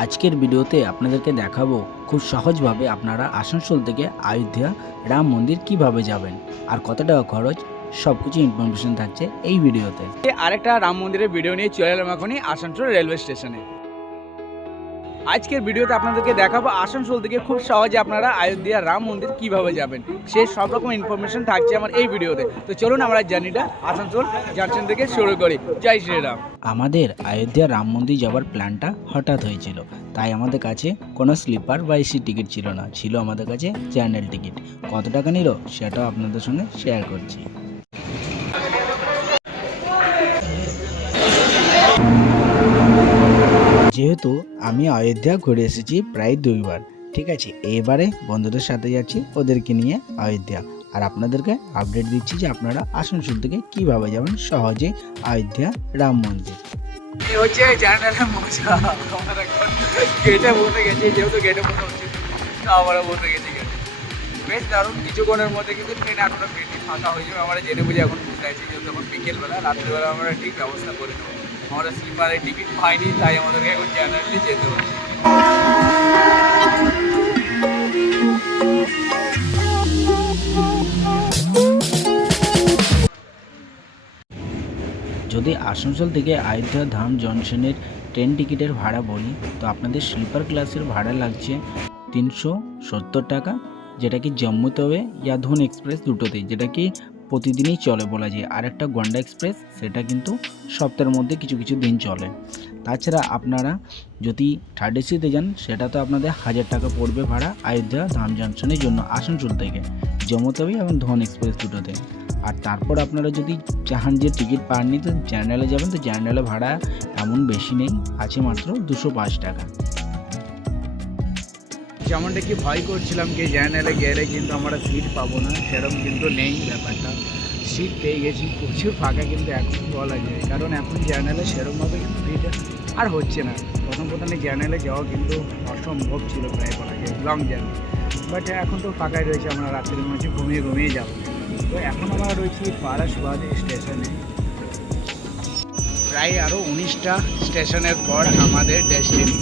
আজকের ভিডিওতে আপনাদেরকে দেখাবো খুব সহজভাবে আপনারা আসানসোল থেকে আয়োধ্যা রাম মন্দির কীভাবে যাবেন আর কত টাকা খরচ সব কিছু ইনফরমেশন থাকছে এই ভিডিওতে। আরেকটা রাম মন্দিরের ভিডিও নিয়ে চলে এলাম এখনই আসানসোল রেলওয়ে স্টেশনে। আজকের ভিডিওতে আপনাদেরকে দেখাবো আসানসোল থেকে খুব সহজে আপনারা অযোধ্যা রাম মন্দির কীভাবে যাবেন, সে সব রকম ইনফরমেশন থাকছে আমার এই ভিডিওতে। তো চলুন আমরা জার্নিটা আসানসোল জাংশন থেকে শুরু করি। জয় শ্রীরাম। আমাদের অযোধ্যা রাম মন্দির যাওয়ার প্ল্যানটা হঠাৎ হয়েছিল। তাই আমাদের কাছে কোনো স্লিপার বা এসি টিকিট ছিল না, ছিল আমাদের কাছে জার্নাল টিকিট কত টাকা নিল সেটাও আপনাদের সঙ্গে শেয়ার করছি। যেহেতু আমি অযোধ্যা ঘুরে এসেছি প্রায় দুইবার, ঠিক আছে? এবারে বন্ধুদের সাথে যাচ্ছি, ওদেরকে নিয়ে অযোধ্যা। আর আপনাদেরকে আপডেট দিচ্ছি যে আপনারা আসানসোল থেকে কীভাবে যাবেন সহজে অযোধ্যা রাম মন্দির। আমরা বসে গেছি বেশ দারুণ কিছুক্ষণের মধ্যে কিন্তু ট্রেন এখনও বেশি ফাঁকা হয়ে আমরা জেনে বুঝে এখন বসে আছি যেহেতু এখন বিকেলবেলা, রাত্রিবেলা আমরা ঠিক ব্যবস্থা করে নেব আমরা স্লিপারে টিকিট পাইনি, তাই আমাদেরকে এখন জার্নালি যেতে হচ্ছে। যদি আসানসোল থেকে অযোধ্যা ধাম জংশনের ট্রেন টিকিটের ভাড়া বলি, তো আপনাদের স্লিপার ক্লাসের ভাড়া লাগছে তিনশো সত্তর টাকা, যেটা কি জম্মুতে হবে ইয়া ধন এক্সপ্রেস দুটোতেই, যেটা কি প্রতিদিনই চলে বলা যায়। আর একটা গন্ডা এক্সপ্রেস, সেটা কিন্তু সপ্তাহের মধ্যে কিছু কিছু দিন চলে। তাছাড়া আপনারা যদি থার্ড এসিতে যান, সেটা তো আপনাদের হাজার টাকা পড়বে ভাড়া অযোধ্যা ধাম জংশনের জন্য আসানসোল থেকে জম্মুতবি এবং ধন এক্সপ্রেস দুটোতে। আর তারপর আপনারা যদি চান যে টিকিট পাননি তো জার্নালে যাবেন, তো জার্নালে ভাড়া এমন বেশি নেই, আছে মাত্র দুশো পাঁচ টাকা। যেমনটা কি ভয় করছিলাম কি জার্নালে গেলে কিন্তু আমরা সিট পাবো না, সেরকম কিন্তু নেই ব্যাপারটা। সিট পেয়ে গেছি, প্রচুর ফাঁকা কিন্তু এখন বলা যায়। কারণ এখন জার্নালে সেরকমভাবে কিন্তু ভিড় আর হচ্ছে না। প্রথম প্রথমে জার্নালে যাওয়া কিন্তু অসম্ভব ছিল প্রায় বলা যায় লং জার্নি বাট এখন তো ফাঁকাই রয়েছে, আমরা রাত্রির মধ্যে ঘুমিয়ে ঘুমিয়ে যাব। তো এখন আমরা রয়েছি পারাসবাদ স্টেশনে। প্রায় আরও উনিশটা স্টেশনের পর আমাদের ডেস্টিনি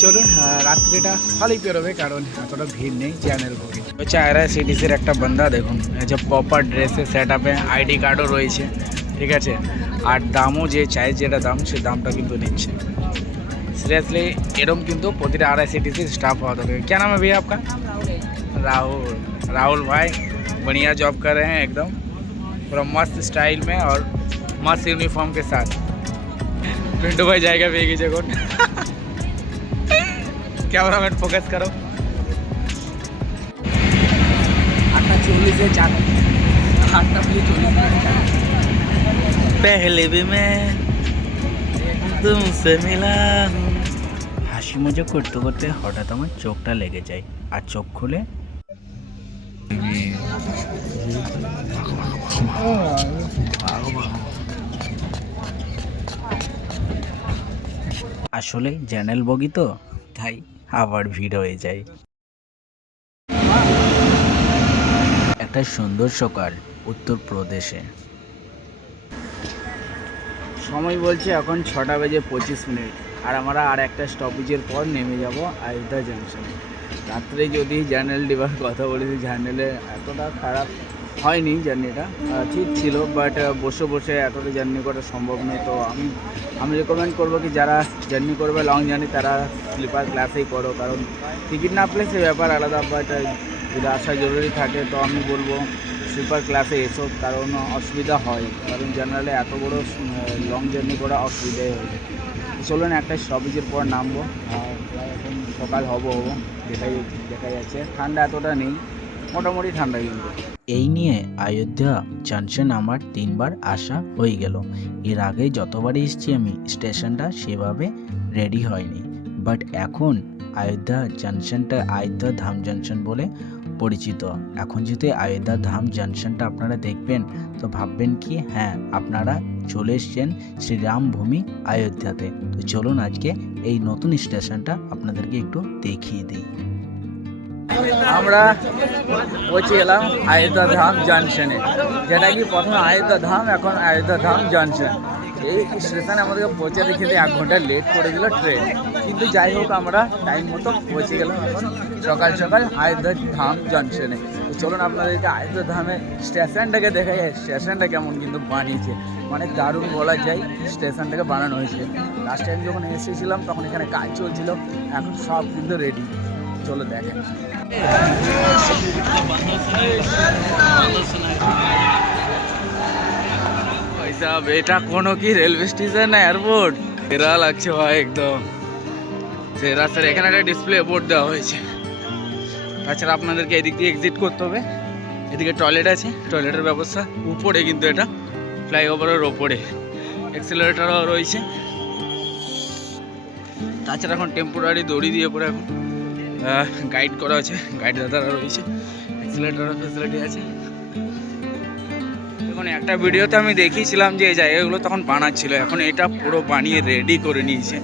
চলুন আহ, রাত্রিটা ভালোই পেরোবে কারণ এতটা ভিড় নেই চ্যানেল ভোগে হচ্ছে আয়রা সিটিসির একটা বান্দা দেখুন এই যে প্রপার ড্রেসে সেট আপে আইডি কার্ডও রয়েছে ঠিক আছে আর দামও যে চাই যেটা দাম সে দামটা কিন্তু নিচ্ছে সিরিয়াসলি এরম কিন্তু প্রতিটা আড়াই সিটিসির স্টাফ হওয়া দরকার क्या नाम है भैया आपका राहुल राहुल भाई बढ़िया जॉब कर रहे हैं एकदम पूरा मस्त स्टाइल में और मस्त यूनिफॉर्म के साथ पिंटू भाई जाएगा बेगी जगह કેમેરામેન ફોકસ કરો આટલા ચોલીસે ચાલો આટલા પેલી ચોલીસ પહેલે ભી મેં তুমসে মিলা হাসি মজা করতে করতে হঠাৎ আমার চোখটা লেগে যায়, আর চোখ খুলে আসলে চ্যানেল বগি তো, তাই আবার ভিড় হয়ে যায়। একটা সুন্দর সকাল উত্তরপ্রদেশে সময় বলছে এখন ছটা বেজে পঁচিশ মিনিট। আর আমরা আর একটা স্টপেজের পর নেমে যাব আয়োধ্যা জাংশনে রাত্রে যদি জার্নাল ডিবার কথা বলেছি জার্নালে এতটা খারাপ হয়নি জার্নিটা ঠিক ছিল বাট বসে বসে এতটা জার্নি করা সম্ভব নয়। তো আমি আমি রেকমেন্ড করব কি যারা জার্নি করবে লং জার্নি তারা স্লিপার ক্লাসেই করো, কারণ টিকিট না পেলে সে ব্যাপার আলাদা বাট যদি আসা জরুরি থাকে, তো আমি বলব স্লিপার ক্লাসে এসো, কারণ অসুবিধা হয়, কারণ জেনারেলে এত বড় লং জার্নি করা অসুবিধাই হয়। চলুন একটা স্টপেজের পর নামবো এখন সকাল হব হব দেখাই দেখা যাচ্ছে। ঠান্ডা এতটা নেই, মোটামুটি ঠান্ডা কিন্তু। এই নিয়ে অযোধ্যা জাংশন আমার তিনবার আসা হয়ে গেল। এর আগে যতবারই এসেছি আমি, স্টেশনটা সেভাবে রেডি হয়নি। বাট এখন অযোধ্যা জাংশনটা অযোধ্যা ধাম জাংশন বলে পরিচিত। এখন যদি অযোধ্যা ধাম জাংশনটা আপনারা দেখবেন, তো ভাববেন কি হ্যাঁ আপনারা চলে এসছেন শ্রীরামভূমি অযোধ্যাতে। তো চলুন আজকে এই নতুন স্টেশনটা আপনাদেরকে একটু দেখিয়ে দিই। আমরা পৌঁছে গেলাম আয়োধ্যা ধাম জংশনে। যেটা কি প্রথমে আয়োধ্যা ধাম, এখন আয়োধ্যা ধাম জংশন। এই স্টেশনে আমাদেরকে পৌঁছাতে খেতে এক ঘণ্টা লেট করে দিল ট্রেন কিন্তু যাই হোক, আমরা টাইম মতো পৌঁছে গেলাম এখন সকাল সকাল আয়োধ্যা ধাম জংশনে। চলুন আপনাদেরকে আয়োধ্যা ধামের স্টেশনটাকে দেখা যায় স্টেশনটা কেমন কিন্তু বানিয়েছে। মানে দারুণ বলা যায় স্টেশনটাকে বানানো হয়েছে। লাস্ট টাইম যখন এসেছিলাম, তখন এখানে কাজ চলছিল। এখন সব কিন্তু রেডি চলো দেখেন এটা কোনো কি রেলওয়ে স্টেশন না এয়ারপোর্ট? সেরা লাগছে ভাই একদম। সেরা, স্যার, এখানে একটা ডিসপ্লে বোর্ড দেওয়া হয়েছে। তাছাড়া আপনাদেরকে এদিক দিয়ে এক্সিট করতে হবে। এদিকে টয়লেট আছে টয়লেটের ব্যবস্থা। উপরে কিন্তু এটা ফ্লাইওভারের ওপরে। এক্সেলারেটারও রয়েছে। তাছাড়া এখন টেম্পোরারি দড়ি দিয়ে পরে এখন। গাইড করা আছে। গাইড দাদারা রয়েছে। এক্সেলারেটারও ফেসিলিটি আছে। এখন একটা ভিডিওতে আমি দেখিয়েছিলাম যে এই জায়গাগুলো তখন বানাচ্ছিল এখন এটা পুরো বানিয়ে রেডি করে নিয়েছে।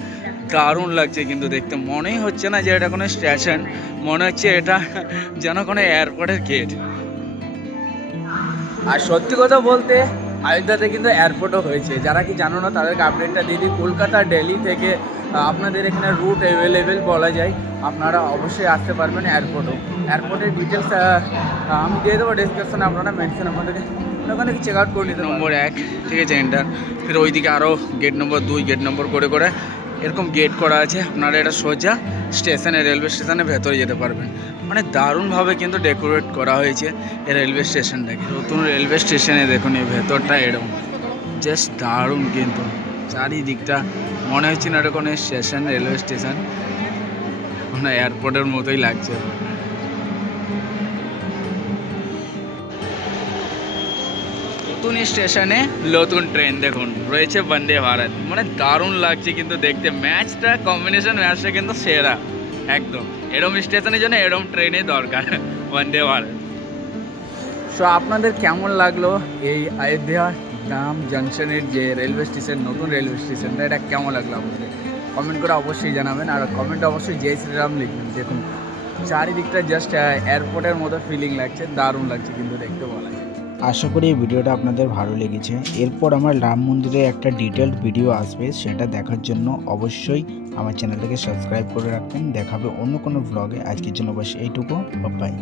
দারুণ লাগছে কিন্তু দেখতে। মনেই হচ্ছে না যে এটা কোনো স্টেশন মনে হচ্ছে এটা যেন কোনো এয়ারপোর্টের গেট আর সত্যি কথা বলতে অযোধ্যাতে কিন্তু এয়ারপোর্টও হয়েছে। যারা কি জানো না, তাদেরকে আপডেটটা দিয়ে দিই। কলকাতা দিল্লি থেকে আপনাদের এখানে রুট অ্যাভেলেবেল বলা যায়। আপনারা অবশ্যই আসতে পারবেন এয়ারপোর্টও এয়ারপোর্টের ডিটেলস আমি দিয়ে দেবো ডিসক্রিপশনে আপনারা মেনশন আপনাদেরকে ওখানে চেক আউট করে নিতে নম্বর এক ঠিক আছে এন্টার ফির ওইদিকে আরও গেট নম্বর দুই গেট নম্বর করে করে এরকম গেট করা আছে। আপনারা এটা সোজা স্টেশনে রেলওয়ে স্টেশনে ভেতরে যেতে পারবেন। মানে দারুণভাবে কিন্তু ডেকোরেট করা হয়েছে এই রেলওয়ে স্টেশনটাকে নতুন রেলওয়ে স্টেশনে দেখুন এই ভেতরটা এরকম। জাস্ট দারুণ কিন্তু। চারিদিকটা মনে হচ্ছে না এটা কোনো স্টেশন, রেলওয়ে স্টেশন। মানে এয়ারপোর্টের মতোই লাগছে। নতুন স্টেশনে নতুন ট্রেন দেখুন, রয়েছে বন্দে ভারত। মানে দারুণ লাগছে কিন্তু দেখতে। ম্যাচটা কম্বিনেশন ম্যাচটা কিন্তু সেরা, একদম। এরম স্টেশনের জন্য এরম ট্রেনে দরকার, বন্দে ভারত। সো আপনাদের কেমন লাগল এই অযোধ্যা ধাম জাংশনের যে রেলওয়ে স্টেশন নতুন রেলওয়ে স্টেশনটা এটা কেমন লাগল আপনাদের কমেন্ট করে অবশ্যই জানাবেন আর কমেন্ট অবশ্যই জয় শ্রীরাম লিখবেন। দেখুন, চারিদিকটা জাস্ট এয়ারপোর্টের মতো ফিলিং লাগছে, দারুণ লাগছে কিন্তু দেখতে যায়। আশা করি এই ভিডিওটা আপনাদের ভালো লেগেছে। এরপর আমার রাম মন্দিরের একটা ডিটেলড ভিডিও আসবে, সেটা দেখার জন্য অবশ্যই আমার চ্যানেলটাকে সাবস্ক্রাইব করে রাখবেন। দেখাবে অন্য কোনো ব্লগে আজকের জন্য বাস এইটুকু। বাই